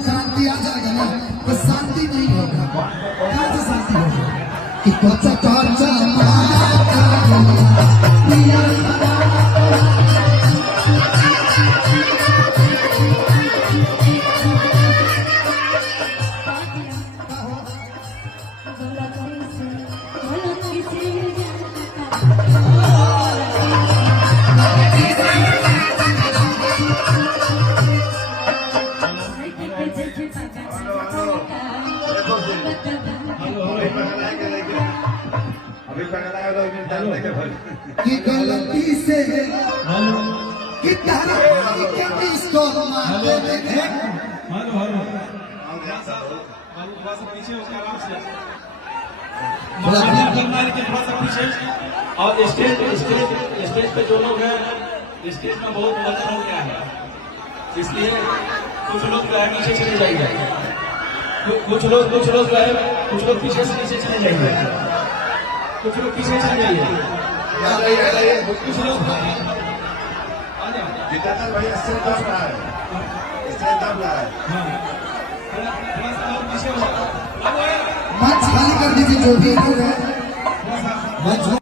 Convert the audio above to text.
क्रांति आ जाएगा ना तो शांति नहीं होगा। कहाँ से शांति होगा कि कोचा कोचा की गलती से कि तारा के इसको मारते देखे पीछे और स्टेज पे जो लोग हैं स्टेज में बहुत वजन हो गया है, इसलिए कुछ लोग जो है नीचे चले जाइए, कुछ लोग पीछे से नीचे चले जाइए, कुछ लोग पीछे चले जाइए, कुछ लोग भैया मंच खाली कर दीजिए जो भी है।